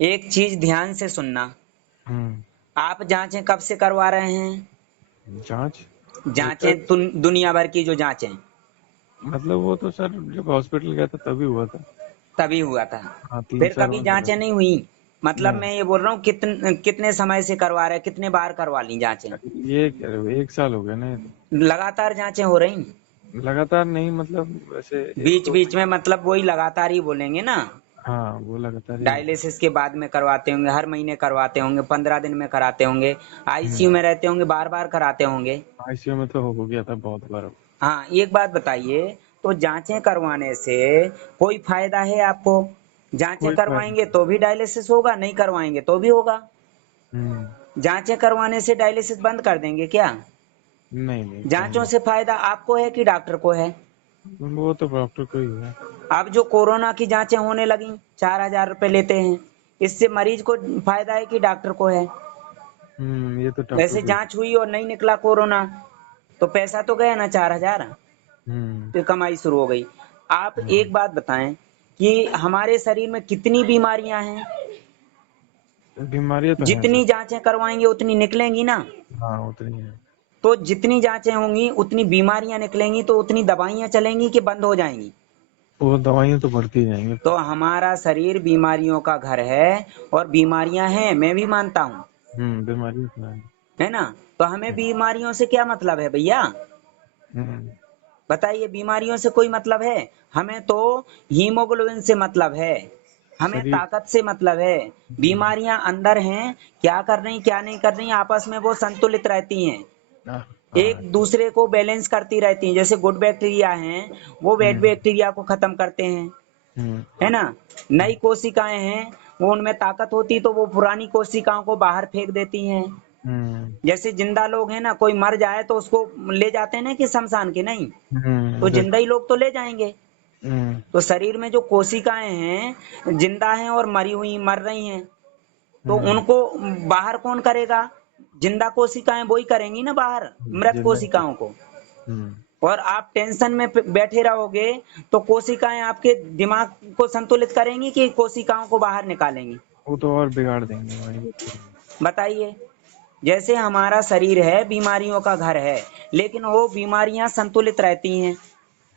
एक चीज ध्यान से सुनना। हम्म। आप जांचें कब से करवा रहे हैं? जांच होता है। जांचें दुनिया भर की जो जांचें मतलब वो तो सर जब हॉस्पिटल गया था तभी हुआ था। तभी हुआ था। हाँ, तीन फिर चार कभी बार लगा जांचें था। नहीं हुई? मतलब नहीं, मैं ये बोल रहा हूँ कितने समय से करवा रहे हैं, कितने बार करवा ली जांचें? ये कह रहे हो 1 साल हो गया ना ये तो। लगातार जांचें हो रही? लगातार नहीं, मतलब वैसे एक बीच दो बीच में महीने मतलब वही लगातार ही बोलेंगे ना? हाँ, वो लगातार ही होगा। डायलिसिस के बाद में करवाते होंगे, हर महीने करवाते होंगे, 15 दिन में कराते होंगे, आईसीयू हम्म। में रहते होंगे, बार बार कराते होंगे। आईसीयू में तो हो गया था बहुत बार। हाँ, एक बात बताइए, तो जांचें करवाने से कोई फायदा है आपको? जांचें कोई फायदा करवाएंगे तो भी डायलिसिस होगा, नहीं करवाएंगे तो भी होगा। हम्म। जांचें करवाने से डायलिसिस बंद कर देंगे क्या? नहीं नहीं, जांचों करेंगे। से फायदा आपको है कि डॉक्टर को है? वो तो डॉक्टर को ही है। अब जो कोरोना की जांचें होने लगी, 4,000 रुपए लेते हैं, इससे मरीज को फायदा है कि डॉक्टर को है? ये तो डॉक्टर वैसे को ही है। जांच हुई और नहीं निकला कोरोना, तो पैसा तो गया ना 4,000। हम्म। फिर कमाई शुरू हो गई। आप हम्म। एक बात बताएं कि हमारे शरीर में कितनी बीमारियां हैं? बीमारियां तो हैं जितनी सर। जांचें करवाएंगे उतनी निकलेंगी ना? हाँ, उतनी है। तो जितनी जांचें होंगी उतनी बीमारियां निकलेंगी, तो उतनी दवाइयां चलेंगी कि बंद हो जाएंगी? वो दवाइयां तो बढ़ती जाएंगी तो फिर। हमारा शरीर बीमारियों का घर है, और बीमारियां हैं, मैं भी मानता हूँ, बीमारियां तो हैं। है ना? तो हमें बीमारियों से क्या मतलब है भैया? हम्म। बताइए, बीमारियों से कोई मतलब है? हमें तो हीमोग्लोबिन से मतलब है, हमें शरीर। ताकत से मतलब है। हम्म। बीमारियां अंदर हैं, क्या कर रही क्या नहीं कर रही, आपस में वो संतुलित रहती हैं, हाँ एक हाँ। दूसरे को बैलेंस करती रहती हैं। जैसे गुड बैक्टीरिया हैं, वो बैड हम्म। बैक्टीरिया को खत्म करते हैं, हम्म। है ना? नई कोशिकाएं हैं, वो उनमें ताकत होती तो वो पुरानी कोशिकाओं को बाहर फेंक देती हैं। हम्म। जैसे जिंदा लोग हैं ना, कोई मर जाए तो उसको ले जाते हैं ना कि शमशान के, नहीं, तो उधर। जिंदा ही लोग तो ले जाएंगे। हम्म। तो शरीर में जो कोशिकाएं हैं, जिंदा हैं और मरी हुई मर रही हैं, तो हम्म। उनको बाहर कौन करेगा? जिंदा कोशिकाएं वही करेंगी ना बाहर, मृत जिंदा ही कोशिकाओं को। कर। और आप टेंशन में बैठे रहोगे, तो कोशिकाएं आपके दिमाग को संतुलित करेंगी कि कोशिकाओं को बाहर निकालेंगी? वो तो और बिगाड़ देंगे हमारी बात करेंगे। बताइए। जैसे हमारा शरीर है, बीमारियों का घर है, लेकिन वो बीमारियां संतुलित रहती हैं,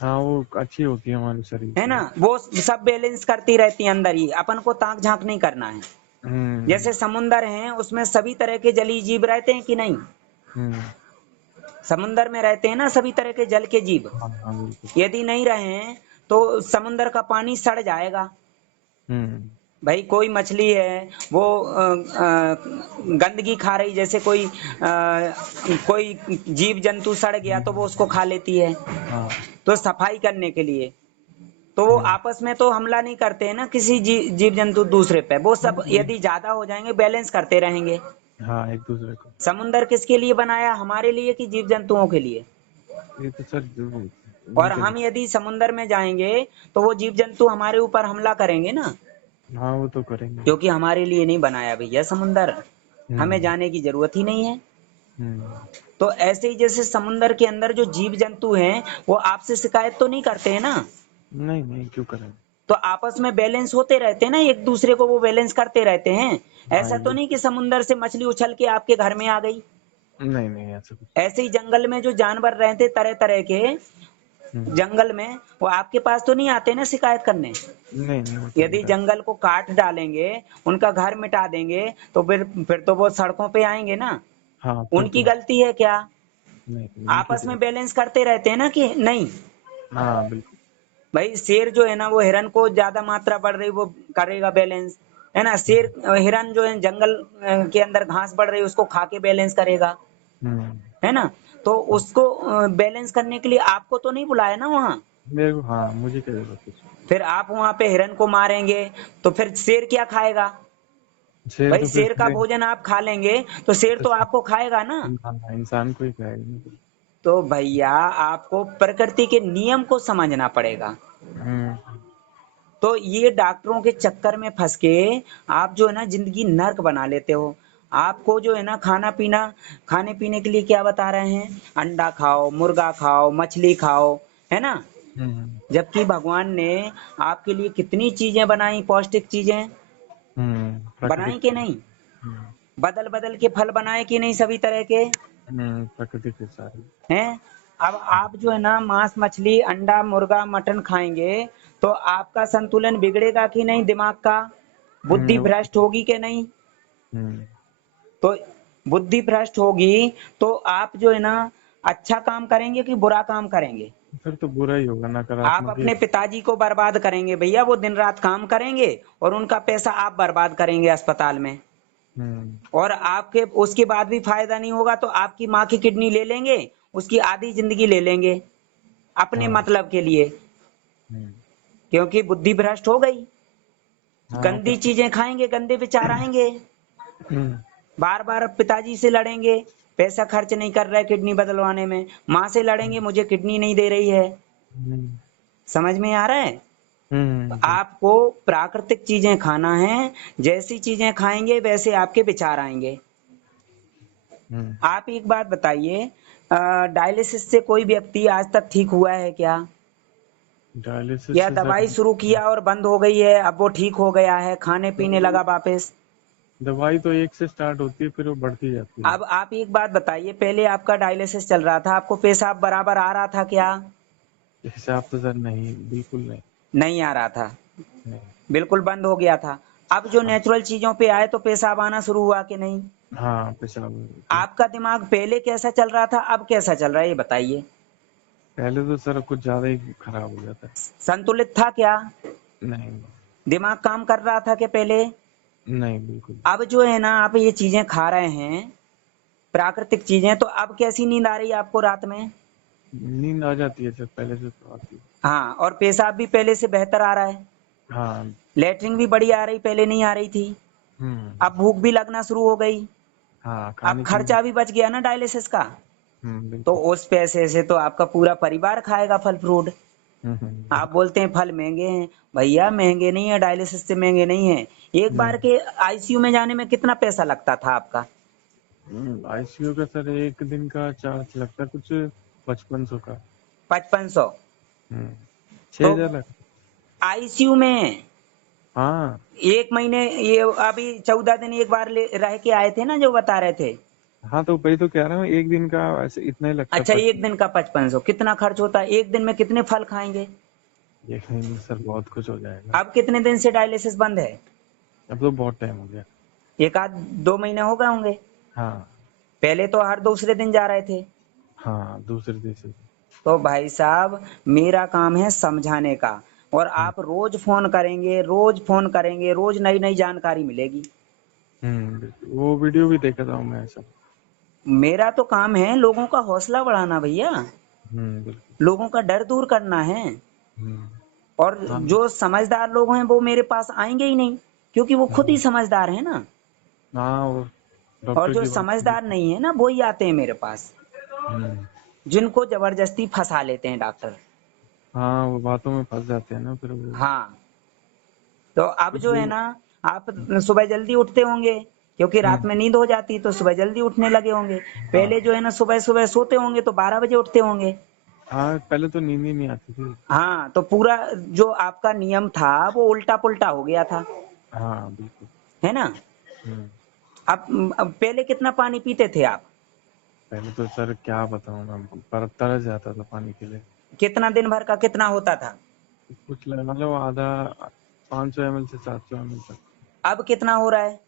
हाँ, वो अच्छी होती है हमारे शरीर है के ना? लिए। वो सब बैलेंस करती रहती हैं अंदर ही, अपन को ताक झांक नहीं करना है। हम्म। जैसे समुंदर है, उसमें सभी तरह के जलीय जीव रहते हैं कि नहीं? हम्म। समुंदर में रहते हैं ना सभी तरह के जल के जीव। हाँ हाँ, बिल्कुल। यदि नहीं रहे तो समुंदर का पानी सड़ जाएगा। हम्म। भाई कोई मछली है, वो गंदगी खा रही, जैसे कोई जीव जंतु सड़ गया तो वो उसको खा लेती है, हाँ। तो सफाई करने के लिए, तो वो हम्म। आपस में तो हमला नहीं करते हैं ना किसी जीव जंतु दूसरे पे, वो सब ये। यदि ज्यादा हो जाएंगे बैलेंस करते रहेंगे। हाँ, एक दूसरे को। समुंदर किसके लिए बनाया, हमारे लिए कि जीव जंतुओं के लिए? ये तो सर जो और उनके हम लिए। यदि समुंदर में जाएंगे तो वो जीव जंतु हमारे ऊपर हमला करेंगे ना, हाँ, वो तो करेंगे। क्योंकि हमारे लिए नहीं बनाया भैया समुंदर, हमें हम्म। जाने की जरूरत ही नहीं है। हम्म। तो ऐसे ही जैसे समुंदर के अंदर जो जीव जंतु हैं, वो आपसे शिकायत तो नहीं करते हैं ना, नहीं नहीं, क्यों करें। तो आपस में बैलेंस होते रहते हैं ना, एक दूसरे को वो बैलेंस करते रहते हैं। हाँ, ऐसा एक तो दूसरे। नहीं कि समुंदर से मछली उछल के आपके घर में आ गई। नहीं नहीं, ऐसा कुछ। ऐसे ही जंगल में जो जानवर रहते तरह तरह के, हम्म। जंगल में, वो आपके पास तो नहीं आते ना शिकायत करने। नहीं नहीं, वो तो नहीं यदि था। जंगल को काट डालेंगे, उनका घर मिटा देंगे, तो फिर तो वो सड़कों पे आएंगे ना। हाँ, फिर उनकी तो। गलती है क्या? नहीं नहीं, उनकी आपस तो में गलती। बैलेंस करते रहते हैं ना कि नहीं? हाँ, बिल्कुल। भाई शेर जो है ना, वो हिरन को ज्यादा मात्रा बढ़ रही, वो करेगा बैलेंस, है ना? शेर, हिरन जो है जंगल के अंदर घास बढ़ रही, उसको खा के बैलेंस करेगा, हम्म। है ना? तो हाँ, उसको बैलेंस करने के लिए आपको तो नहीं बुलाया ना वहां। मेरे को, हाँ, मुझे क्या जरूरत है उसकी। फिर आप वहां पे हिरन को मारेंगे, तो फिर शेर क्या खाएगा? शेर भाई तो फिर शेर का शेर। भोजन आप खा लेंगे, तो शेर तो तो आपको खाएगा ना। हाँ, इंसान को ही खाएगा ना फिर। तो भैया, आपको प्रकृति के नियम को समझना पड़ेगा। हम्म। तो ये डॉक्टरों के चक्कर में फंस के आप जो है ना जिंदगी नर्क बना लेते हो। आपको जो है ना खाना पीना, खाने पीने के लिए क्या बता रहे हैं? अंडा खाओ, मुर्गा खाओ, मछली खाओ, है ना? हम्म। जबकि भगवान ने आपके लिए कितनी चीजें बनाई, पौष्टिक चीजें। प्राकृतिक बनाए कि चीज। नहीं? हम्म बदल बदल के फल बनाए कि नहीं सभी तरह के प्राकृतिक है सारी। हैं? अब आप जो है ना मांस मछली अंडा मुर्गा मटन खाएंगे तो आपका संतुलन बिगड़ेगा कि नहीं दिमाग का? बुद्धि वो भ्रष्ट होगी कि नहीं? हम्म तो बुद्धि भ्रष्ट होगी तो आप जो है ना अच्छा काम करेंगे कि बुरा काम करेंगे? फिर तो बुरा ही होगा, आप नकारात्मक ही। अपने पिताजी को बर्बाद करेंगे भैया, वो दिन रात काम करेंगे और उनका पैसा आप बर्बाद करेंगे अस्पताल में, हम्म और आपके उसके बाद भी फायदा नहीं होगा तो आपकी माँ की किडनी ले लेंगे, उसकी आधी जिंदगी ले लेंगे अपने हाँ। मतलब के लिए, हम्म क्योंकि बुद्धि भ्रष्ट हो गई। हाँ फिर गंदी तो। चीजें खाएंगे, गंदे विचार आएंगे, हम्म बार बार पिताजी से लड़ेंगे, पैसा खर्च नहीं कर रहा है किडनी बदलवाने में, माँ से लड़ेंगे मुझे किडनी नहीं दे रही है। हम्म समझ में आ रहा है? तो बिल्कुल। आपको प्राकृतिक चीजें खाना है, जैसी चीजें खाएंगे वैसे आपके विचार आएंगे। हम्म आप एक बात बताइए, डायलिसिस से कोई व्यक्ति आज तक ठीक हुआ है क्या? डायलिसिस या से सर। दवाई शुरू किया और बंद हो गई है, अब वो ठीक हो गया है, खाने पीने लगा वापस? दवाई तो एक से स्टार्ट होती है, फिर वो बढ़ती जाती है। अब आप एक बात बताइए, पहले आपका डायलिसिस चल रहा था, आपको पेशाब बराबर आ रहा था क्या? हिसाब तो सर नहीं, बिल्कुल नहीं। नहीं आ रहा था, नहीं। बिल्कुल बंद हो गया था। अब जो हाँ। नेचुरल चीजों पे आए तो पेशाब आना शुरू हुआ कि नहीं? हाँ पेशाब होती है। आपका दिमाग पहले कैसा चल रहा था, अब कैसा चल रहा है, ये बताइए। पहले तो सर कुछ ज्यादा ही खराब हो जाता है। संतुलित था क्या? नहीं। दिमाग काम कर रहा था क्या पहले? नहीं बिल्कुल। अब जो है ना आप ये चीजें खा रहे हैं, प्राकृतिक चीजें, तो अब कैसी नींद आ रही है आपको रात में? नींद आ जाती है सर, पहले से तो आती है। हाँ, और पेशाब भी पहले से बेहतर आ रहा है, हाँ। लेटरिन भी बढ़िया आ रही, पहले नहीं आ रही थी। हम्म अब भूख भी लगना शुरू हो गई। हाँ अब खाने पीने। खर्चा भी बच गया ना डायलिसिस का, तो बिल्कुल। उस पैसे से तो आपका पूरा परिवार खाएगा फल फ्रूट। आप बिल्कुल। बोलते हैं फल महंगे हैं, भैया महंगे नहीं है, डायलिसिस से महंगे नहीं है। एक बार नहीं। के आईसीयू में जाने में कितना पैसा लगता था आपका? आईसीयू का सर एक दिन का चार्ज लगता है कुछ 5500 का। 5500? हम्म तो 6000 लग। आईसीयू में हाँ। एक महीने, ये अभी 14 दिन एक बार रह के आए थे ना जो बता रहे थे। हाँ तो वही तो कह रहा हूँ, एक दिन का ऐसे इतना ही लगता है अच्छा, एक 55। दिन का 5500 कितना खर्च होता है, एक दिन में कितने फल खाएंगे? एक दिन में सर बहुत कुछ हो जाएगा। अब कितने दिन से डायलिसिस बंद है? अब तो बहुत टाइम हो गया। एक आध 2 महीने हो गए होंगे। हाँ। पहले तो हर दूसरे दिन जा रहे थे। हाँ दूसरे देश से। तो भाई साहब, मेरा काम है समझाने का, और हम्म आप रोज फोन करेंगे, रोज फोन करेंगे, रोज नई नई जानकारी मिलेगी। बिल्कुल। वो वीडियो भी देखा था मैं सब। मेरा तो काम है लोगों का हौसला बढ़ाना भैया, बिल्कुल। लोगों का डर दूर करना है। हम्म और हाँ। जो समझदार लोग हैं वो मेरे पास आएंगे ही नहीं, क्योंकि वो खुद ही हम्म समझदार है ना। हाँ वो और डॉक्टर जो की बात तो समझदार बिल्कुल। नहीं है ना वो ही आते हैं मेरे पास, हम्म जिनको जबरदस्ती फंसा लेते हैं डॉक्टर। हाँ वो बातों में फंस जाते हैं ना फिर वो। हाँ, तो अब फिर जो वो है ना आप सुबह जल्दी उठते होंगे, क्योंकि रात हम्म में नींद हो जाती तो सुबह जल्दी उठने लगे होंगे। पहले हाँ। जो है ना सुबह सुबह सोते होंगे तो 12 बजे उठते होंगे। हाँ पहले तो नींद ही नहीं आती थी। हाँ, तो पूरा जो आपका नियम था वो उल्टा पुल्टा हो गया था, हाँ बिल्कुल। है ना? हम्म अब पहले कितना पानी पीते थे आप? पहले तो सर क्या बताऊं मैं, पर तरस जाता था पानी के लिए। कितना दिन भर का कितना होता था? कुछ लगा लो आधा, 500 ml से 700 ml तक। अब कितना हो रहा है?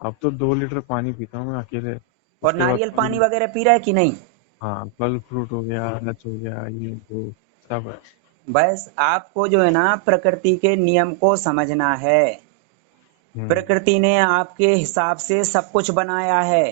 अब तो 2 लीटर पानी पीता हूँ मैं अकेले। और उसके बाद नारियल पानी फल। वगैरह पी रहा है कि नहीं? हाँ फल फ्रूट हो गया, नच हो गया, ये वो सब है। बस आपको जो है ना प्रकृति के नियम को समझना है। हम्म प्रकृति ने आपके हिसाब से सब कुछ बनाया है।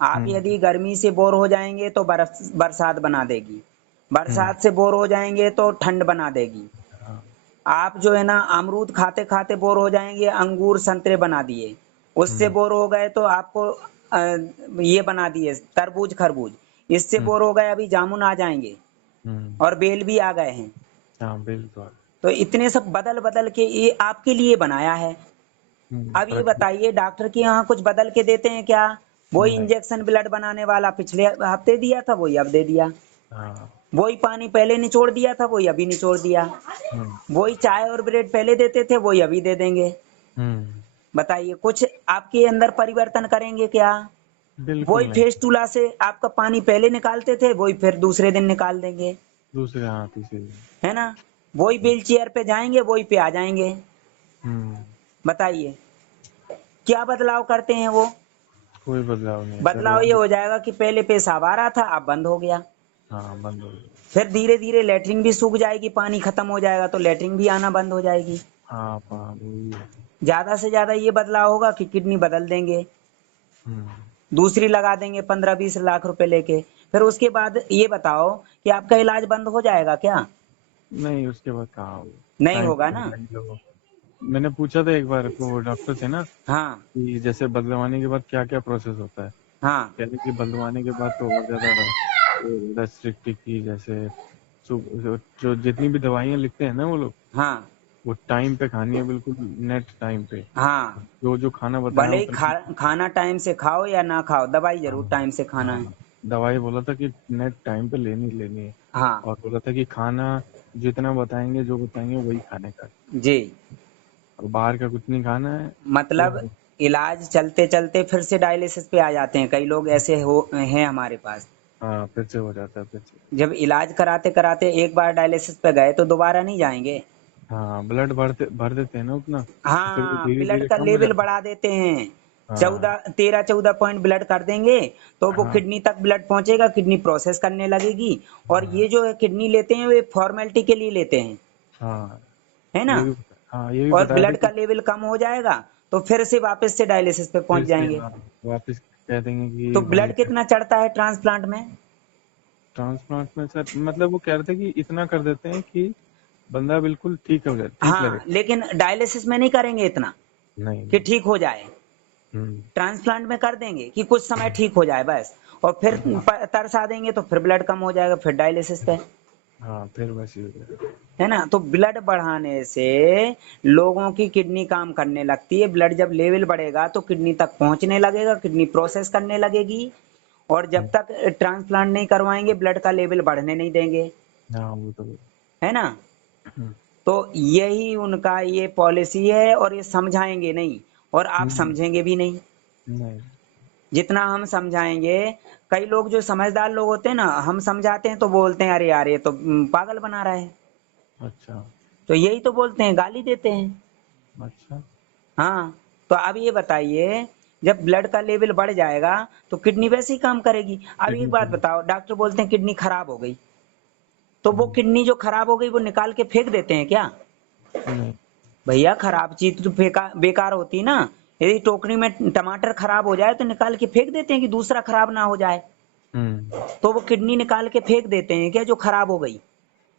आप हम्म यदि गर्मी से बोर हो जाएंगे तो बरसात बना देगी, हम्म बरसात से बोर हो जाएंगे तो ठंड बना देगी। हाँ। आप जो है ना अमरूद खाते खाते बोर हो जाएंगे, अंगूर संतरे बना दिए। उससे हम्म बोर हो गए तो आपको ये बना दिए तरबूज खरबूज। इससे हम्म बोर हो गए अभी जामुन आ जाएंगे, हम्म और बेल भी आ गए हैं। हाँ बिल्कुल। तो इतने सब बदल बदल के ये आपके लिए बनाया है। अब ये प्रकृति। बताइए डॉक्टर के यहाँ कुछ बदल के देते हैं क्या? वही नहीं। इंजेक्शन ब्लड बनाने वाला पिछले हफ्ते दिया था वही अब दे दिया, हाँ। वही पानी पहले निचोड़ दिया था वही अभी निचोड़ दिया, हम्म वही चाय और ब्रेड पहले देते थे वही अभी दे देंगे। हम्म बताइए कुछ आपके अंदर परिवर्तन करेंगे क्या? बिल्कुल वही नहीं। फेस्टूला से आपका पानी पहले निकालते थे, वही फिर दूसरे दिन निकाल देंगे, दूसरे, हाँ, तीसरे दिन। है ना? वही व्हील चेयर पे जाएंगे, वही पे आ जाएंगे। हम्म। बताइए क्या बदलाव करते हैं वो? कोई बदलाव नहीं है सर, बदलाव ये और हो जाएगा कि पहले पेशाब आ रहा था, अब बंद हो गया। हाँ, बंद हो गया। फिर धीरे धीरे लेटरिन भी सूख जाएगी, पानी खत्म हो जाएगा तो लेटरिन भी आना बंद हो जाएगी। हाँ, हाँ, वही है। ज्यादा से ज्यादा ये बदलाव होगा कि किडनी बदल देंगे, हम्म। दूसरी लगा देंगे 15-20 लाख रुपए लेके। फिर उसके बाद ये बताओ कि आपका इलाज बंद हो जाएगा क्या? नहीं, उसके बाद कहाँ हो। नहीं टाइम होगा पे ना। दवाई लो। मैंने पूछा था एक बार, वो डॉक्टर से ना, हाँ कि जैसे बदलवाने के बाद क्या क्या प्रोसेस होता है। हाँ कह रहे कि बदलवाने के बाद तो और ज्यादा रेस्ट्रिक्टिव की, जैसे जो जितनी भी दवाइयाँ लिखते हैं ना वो लोग, हाँ वो टाइम पे खानी है, बिल्कुल नेट टाइम पे। हाँ। जो जो खाना बताया भले ही उतना। खाना टाइम से खाओ या ना खाओ, दवाई जरूर हाँ, टाइम से खाना है। हाँ, दवाई बोला था कि नेट टाइम पे लेनी लेनी है। हाँ और बोला था कि खाना जितना बताएंगे, जो बताएंगे वही खाने का है। जी। और बाहर का कुछ नहीं खाना है। मतलब तो इलाज चलते चलते फिर से डायलिसिस पे आ जाते हैं, कई लोग ऐसे हो हैं हमारे पास। हाँ, फिर से हो जाता है, फिर से। जब इलाज कराते कराते एक बार डायलिसिस पे गए तो दोबारा नहीं जाएंगे। हाँ, ब्लड भर देते हैं ना उतना, तो फिर वो हाँ धीरे ब्लड धीरे का कम हो लेवल जाता है। बढ़ा देते हैं। हाँ, 14-13-14 पॉइंट ब्लड कर देंगे तो वो हाँ, किडनी तक ब्लड पहुंचेगा, किडनी प्रोसेस करने लगेगी। और हाँ, ये जो है किडनी लेते हैं, वे फॉर्मेलिटी के लिए लेते हैं, हाँ, है ना? हाँ, ये भी और बताया था ब्लड का कि लेवल कम हो जाएगा तो फिर से वापस से डायलिसिस पे पहुंच फिर से, जाएंगे। हाँ, वापस कह देंगे कि तो भाई। ब्लड कितना चढ़ता है ट्रांसप्लांट में? ट्रांसप्लांट में सर, मतलब वो कह रहे थे कि इतना कर देते हैं कि बंदा बिल्कुल ठीक हो जाए, ठीक लगे। हाँ लेकिन डायलिसिस में नहीं करेंगे इतना नहीं, कि नहीं। ठीक हो जाए। हम्म। ट्रांसप्लांट में कर देंगे कि कुछ समय ठीक हो जाए बस, और फिर तरसा देंगे तो फिर ब्लड कम हो जाएगा, फिर डायलिसिस पे, हाँ, फिर वैसे ही हो जाएगा। है ना? तो ब्लड बढ़ाने से लोगों की किडनी काम करने लगती है। ब्लड जब लेवल बढ़ेगा तो किडनी तक पहुंचने लगेगा, किडनी प्रोसेस करने लगेगी। और जब हम्म। तक ट्रांसप्लांट नहीं करवाएंगे ब्लड का लेवल बढ़ने नहीं देंगे, हाँ, वो तो। है ना? हम्म। तो यही उनका ये पॉलिसी है, और ये समझाएंगे नहीं, और आप हम्म। समझेंगे भी नहीं। नहीं। जितना हम समझाएंगे, कई लोग जो समझदार लोग होते हैं ना, हम समझाते हैं तो बोलते हैं अरे यार ये तो पागल बना रहा है। अच्छा। तो यही तो बोलते हैं, गाली देते हैं। अच्छा। हाँ। तो अब ये बताइए, जब ब्लड का लेवल बढ़ जाएगा तो किडनी वैसे ही काम करेगी। अब एक किडनी बात पे। बताओ, डॉक्टर बोलते हैं किडनी खराब हो गई, तो वो हम्म। किडनी जो खराब हो गई वो निकाल के फेंक देते हैं क्या? नहीं। भैया खराब चीज तो बेकार होती ना। यदि टोकरी में टमाटर खराब हो जाए तो निकाल के फेंक देते हैं कि दूसरा खराब ना हो जाए। हम्म। तो वो किडनी निकाल के फेंक देते हैं क्या जो खराब हो गई?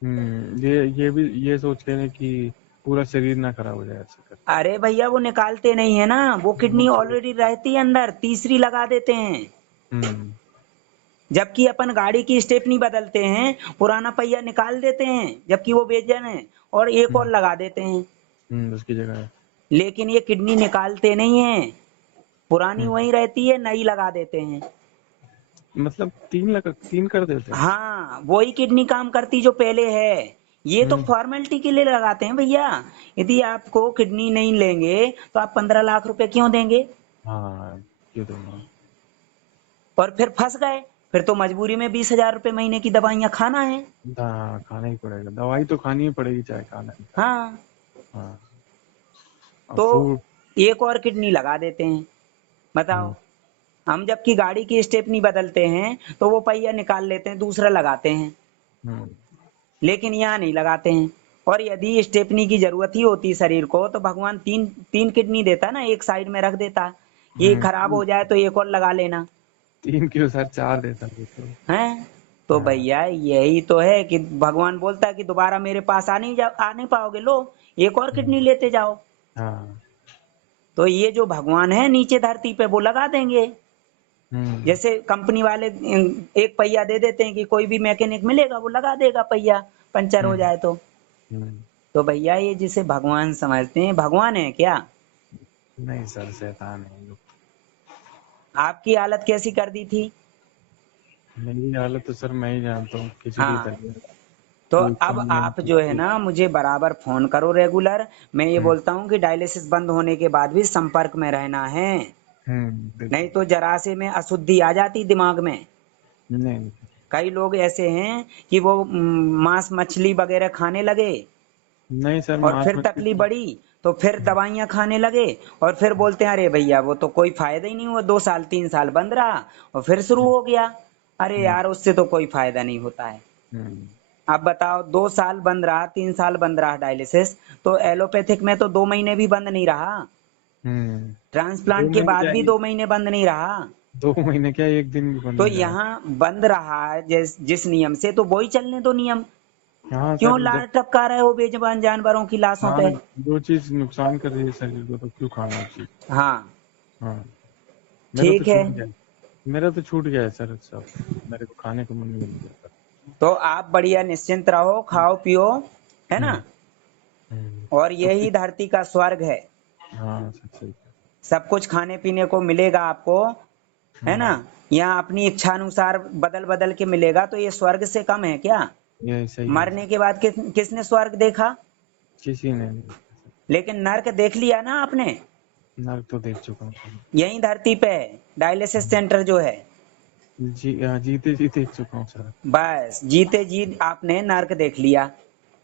ये भी ये सोच के ना कि पूरा शरीर ना खराब हो जाए, ऐसे कर। अरे भैया वो निकालते नहीं है ना, वो किडनी तो। ऑलरेडी रहती है अंदर, तीसरी लगा देते हैं। हम्म। जबकि अपन गाड़ी की स्टेपनी बदलते हैं, पुराना पहिया निकाल देते हैं जबकि वो बेचैन है, और एक और हम्म। लगा देते हैं। उसकी जगह है। लेकिन ये किडनी निकालते नहीं है, पुरानी हम्म। वहीं रहती है, नई लगा देते हैं। मतलब तीन कर देते हैं। हाँ वही किडनी काम करती जो पहले है। ये तो हम्म। फॉर्मेलिटी के लिए लगाते हैं भैया। यदि आपको किडनी नहीं लेंगे तो आप 15 लाख रुपए क्यों देंगे? हाँ, क्यों दूंगा। और फिर फंस गए, फिर तो मजबूरी में 20 हजार रुपए महीने की दवाइयाँ खाना है। हाँ, खाना ही पड़ेगा, दवाई तो खानी ही पड़ेगी, चाहे खाना नहीं खाना। हाँ। हाँ। और तो फूड। एक और किडनी लगा देते हैं। बताओ, हम्म। हम जबकि गाड़ी की स्टेपनी बदलते हैं तो वो पहिया निकाल लेते हैं, दूसरा लगाते हैं, हम्म। लेकिन यहाँ नहीं लगाते हैं। और यदि स्टेपनी की जरूरत ही होती शरीर को तो भगवान तीन तीन किडनी देता ना, एक साइड में रख देता। ये खराब तीन। हो जाए तो एक और लगा लेना, तीन क्यों सर, चार देता है तो। है? तो हाँ। भैया यही तो है कि भगवान बोलता है कि दोबारा मेरे पास आ नहीं पाओगे, लो एक और हम्म। किडनी लेते जाओ। हाँ। तो ये जो भगवान है नीचे धरती पे वो लगा देंगे। हम्म। जैसे कंपनी वाले एक पहिया दे देते हैं कि कोई भी मैकेनिक मिलेगा वो लगा देगा पहिया, पंचर हो हम्म। जाए तो। हम्म। तो भैया ये जिसे भगवान समझते हैं, भगवान है क्या? नहीं सर, शैतान है ये लोग। आपकी हालत कैसी कर दी थी? मेरी हालत तो सर मैं ही जानता हूँ, खिचड़ी हाँ तक है। तो कोई अब काम वाम आप जो है करके। ना मुझे बराबर फोन करो रेगुलर। मैं ये हम्म बोलता हूँ कि डायलिसिस बंद होने के बाद भी संपर्क में रहना है, नहीं बिल्कुल। तो जरा से में अशुद्धि आ जाती दिमाग में। नहीं नहीं। कई लोग ऐसे हैं कि वो मांस मछली वगैरह खाने लगे नहीं सर, और मांस फिर मछली तकलीफ तो। बढ़ी तो फिर हम्म, दवाइयां खाने लगे और फिर बोलते हैं अरे भैया वो तो कोई फायदा ही नहीं हुआ, 2 साल 3 साल बंद रहा और फिर शुरू हो गया। अरे हम्म, यार उससे तो कोई फायदा नहीं होता है। हम्म, अब बताओ 2 साल बंद रहा 3 साल बंद रहा डायलिसिस, तो एलोपैथिक में तो 2 महीने भी बंद नहीं रहा। हम्म। दो ट्रांसप्लांट के महीने बाद क्या भी है? 2 महीने बंद नहीं रहा। 2 महीने क्या, एक दिन भी बंद तो नहीं रहा। यहाँ बंद रहा जिस नियम से, तो वही चलने दो नियम। हाँ क्यों सर, जब। लार टपका रहे हो बेजुबान जानवरों की लाशों हाँ, पे? जो चीज नुकसान कर रही है शरीर को तो क्यों खाना वो चीज। हाँ हाँ। मेरा तो ठीक है। छूट गया। मेरा तो छूट गया है सर सब। मेरे को खाने को मन नहीं करता। तो आप बढ़िया निश्चिंत रहो, खाओ पियो, है ना? हम्म हम्म। और तो यही धरती का स्वर्ग है। हाँ सर, सही है। सब कुछ खाने पीने को मिलेगा आपको, है ना? हम्म। यहाँ अपनी इच्छा अनुसार बदल बदल के मिलेगा, तो ये स्वर्ग से कम है क्या? ये सही है मरने सर। के बाद किसने स्वर्ग देखा? किसी ने नहीं देखा सर। लेकिन नर्क देख लिया ना आपने? नर्क तो देख चुका हूँ सर। यही धरती पे है डायलिसिस हम्म। सेंटर जो है। जीते जी देख चुका हूँ सर। बस जीते जी आपने नर्क देख लिया।